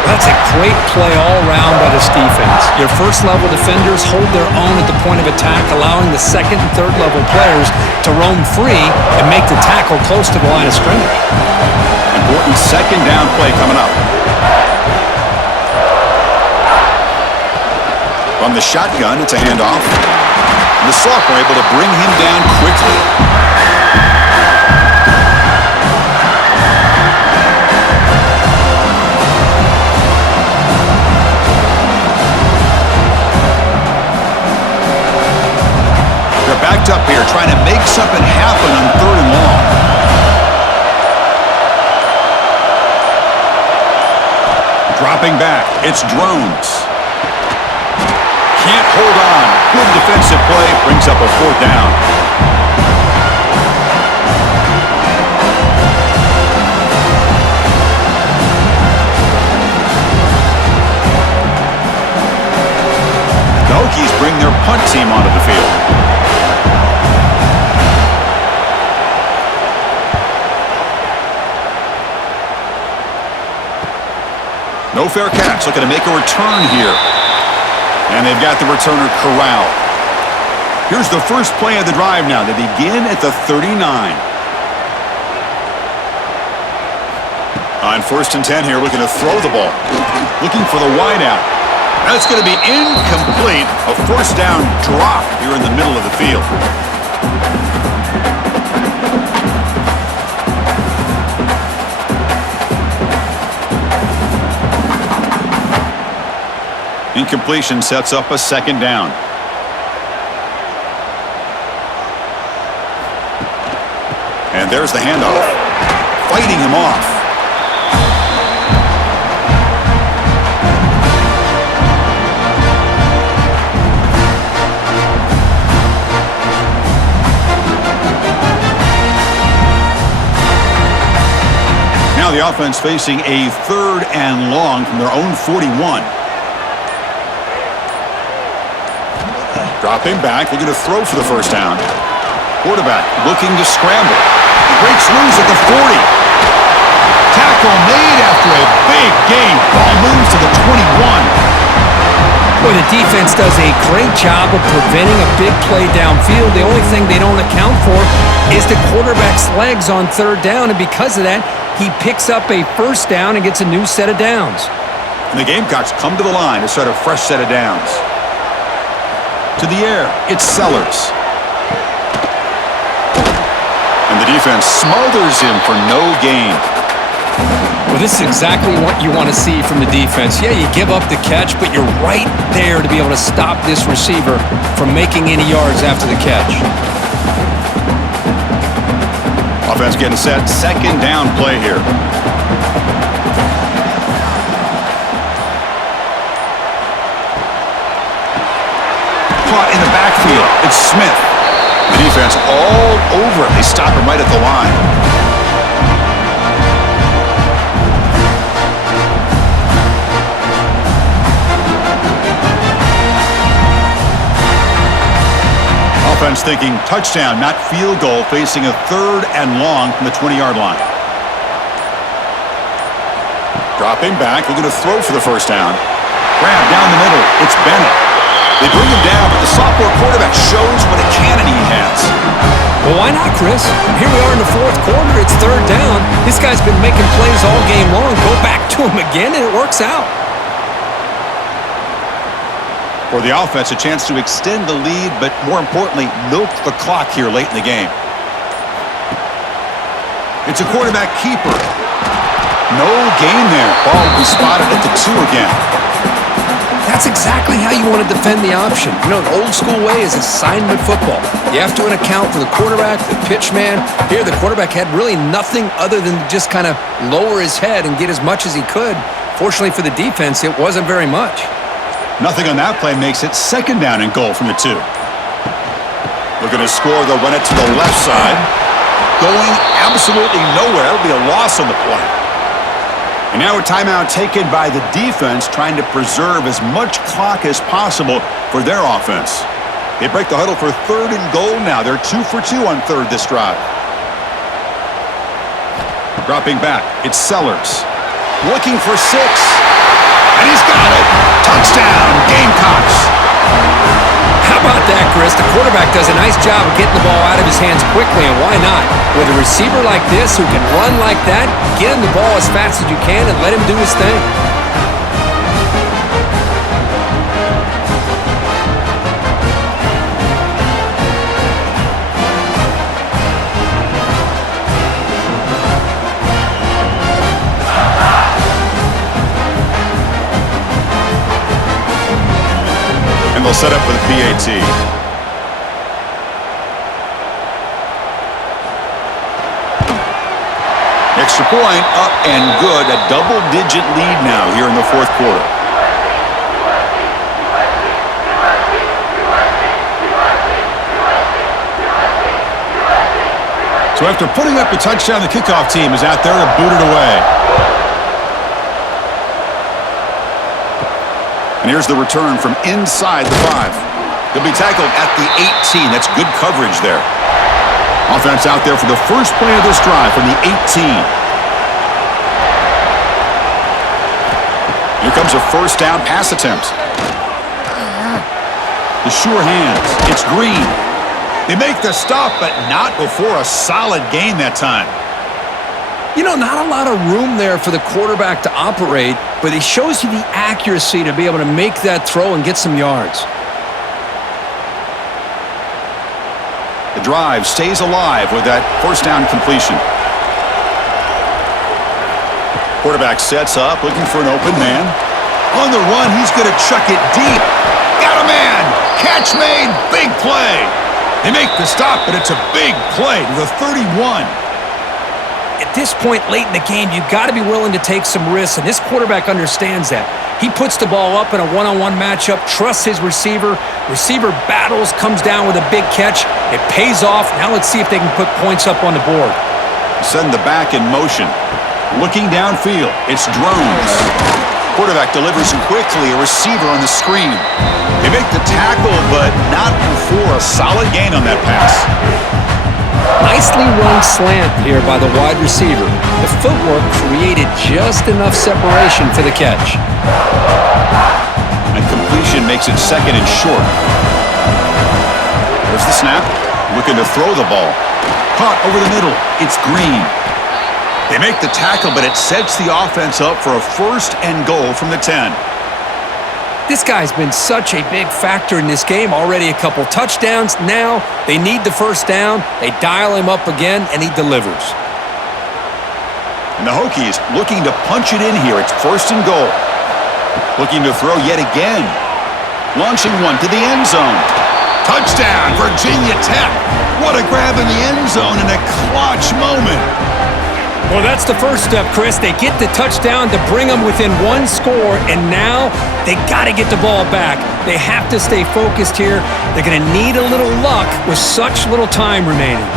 That's a great play all around by this defense. Your first-level defenders hold their own at the point of attack, allowing the second and third-level players to roam free and make the tackle close to the line of scrimmage. Important second down play coming up. From the shotgun, it's a handoff. And the sophomore able to bring him down quickly. They're backed up here trying to make something happen on 3rd and long. Dropping back, it's Drones. Can't hold on. Good defensive play, brings up a 4th down. The Hokies bring their punt team onto the field. No fair catch, looking to make a return here. And they've got the returner corralled. Here's the first play of the drive now. They begin at the 39. On 1st and 10 here, looking to throw the ball. Looking for the wideout. That's going to be incomplete. A 1st down drop here in the middle of the field. Incompletion sets up a 2nd down. And there's the handoff. Fighting him off. Now the offense facing a 3rd and long from their own 41. Dropping back, looking to throw for the 1st down. Quarterback looking to scramble. Breaks loose at the 40. Tackle made after a big gain. Ball moves to the 21. Boy, the defense does a great job of preventing a big play downfield. The only thing they don't account for is the quarterback's legs on 3rd down, and because of that, he picks up a 1st down and gets a new set of downs. And the Gamecocks come to the line to start a fresh set of downs. To the air, it's Sellers. And the defense smothers him for no gain. Well, this is exactly what you want to see from the defense. Yeah, you give up the catch, but you're right there to be able to stop this receiver from making any yards after the catch. Offense getting set. 2nd down play here. Caught in the backfield. It's Smith. The defense all over it. They stop him right at the line. Everyone's thinking touchdown, not field goal, facing a 3rd and long from the 20-yard line. Dropping back, looking to throw for the first down. Grab down the middle. It's Bennett. They bring him down, but the sophomore quarterback shows what a cannon he has. Well, why not, Chris? Here we are in the 4th quarter. It's 3rd down. This guy's been making plays all game long. Go back to him again, and it works out. For the offense, a chance to extend the lead, but more importantly, milk the clock here late in the game. It's a quarterback keeper. No gain there. Ball will be spotted at the 2 again. That's exactly how you want to defend the option. You know, an old-school way is assignment football. You have to account for the quarterback, the pitch man. Here, the quarterback had really nothing other than just kind of lower his head and get as much as he could. Fortunately for the defense, it wasn't very much. Nothing on that play makes it 2nd down and goal from the 2. Looking to score, they'll run it to the left side. Going absolutely nowhere. That'll be a loss on the play. And now a timeout taken by the defense, trying to preserve as much clock as possible for their offense. They break the huddle for 3rd and goal now. They're 2 for 2 on 3rd this drive. Dropping back, it's Sellers. Looking for 6. And he's got it. Touchdown, Gamecocks. How about that, Chris? The quarterback does a nice job of getting the ball out of his hands quickly, and why not? With a receiver like this who can run like that, get him the ball as fast as you can and let him do his thing. And they'll set up for the PAT. Extra point, up and good. A double-digit lead now here in the 4th quarter. So after putting up the touchdown, the kickoff team is out there to boot it away. And here's the return from inside the 5. He'll be tackled at the 18. That's good coverage there. Offense out there for the first play of this drive from the 18. Here comes a 1st down pass attempt. The sure hands. It's Green. They make the stop, but not before a solid gain that time. You know, not a lot of room there for the quarterback to operate, but he shows you the accuracy to be able to make that throw and get some yards. The drive stays alive with that 1st down completion. Quarterback sets up, looking for an open man. On the run, he's going to chuck it deep. Got a man! Catch made! Big play! They make the stop, but it's a big play to the 31. At this point late in the game, you've got to be willing to take some risks, and this quarterback understands that. He puts the ball up in a one-on-one matchup, trusts his receiver. Receiver battles, comes down with a big catch. It pays off. Now let's see if they can put points up on the board. Send the back in motion. Looking downfield, it's Drones. Quarterback delivers quickly, a receiver on the screen. They make the tackle, but not before a solid gain on that pass. Nicely run slant here by the wide receiver. The footwork created just enough separation for the catch. And completion makes it 2nd and short. There's the snap. Looking to throw the ball. Caught over the middle. It's Green. They make the tackle, but it sets the offense up for a 1st and goal from the 10. This guy's been such a big factor in this game. Already a couple touchdowns. Now they need the 1st down. They dial him up again, and he delivers. And the Hokies looking to punch it in here. It's 1st and goal. Looking to throw yet again. Launching one to the end zone. Touchdown, Virginia Tech. What a grab in the end zone in a clutch moment. Well, that's the first step, Chris. They get the touchdown to bring them within 1 score, and now they got to get the ball back. They have to stay focused here. They're going to need a little luck with such little time remaining.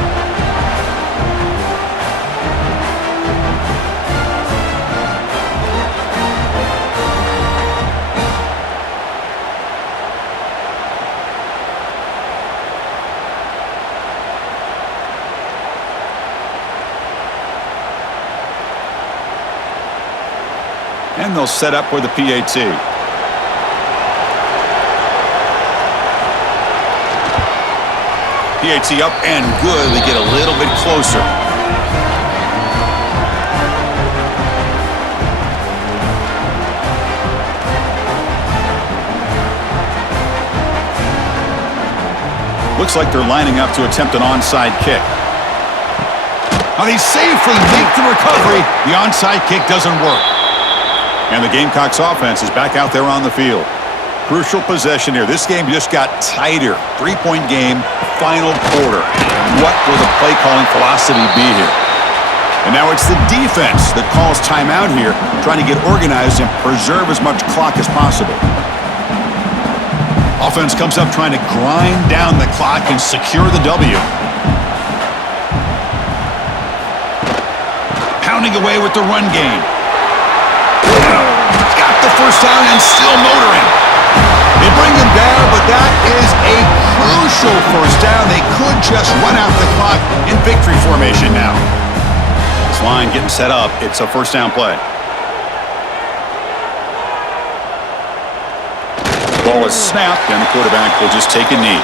they'll set up for the PAT. PAT up and good. They get a little bit closer. Looks like they're lining up to attempt an onside kick. Now they safely make the recovery. The onside kick doesn't work. And the Gamecocks offense is back out there on the field. Crucial possession here. This game just got tighter. 3-point game, final quarter. What will the play calling philosophy be here? And now it's the defense that calls timeout here, trying to get organized and preserve as much clock as possible. Offense comes up trying to grind down the clock and secure the W. Pounding away with the run game. Got the first down and still motoring. They bring him down, but that is a crucial first down. They could just run out the clock in victory formation now. This line getting set up. It's a first down play. Ball is snapped, and the quarterback will just take a knee.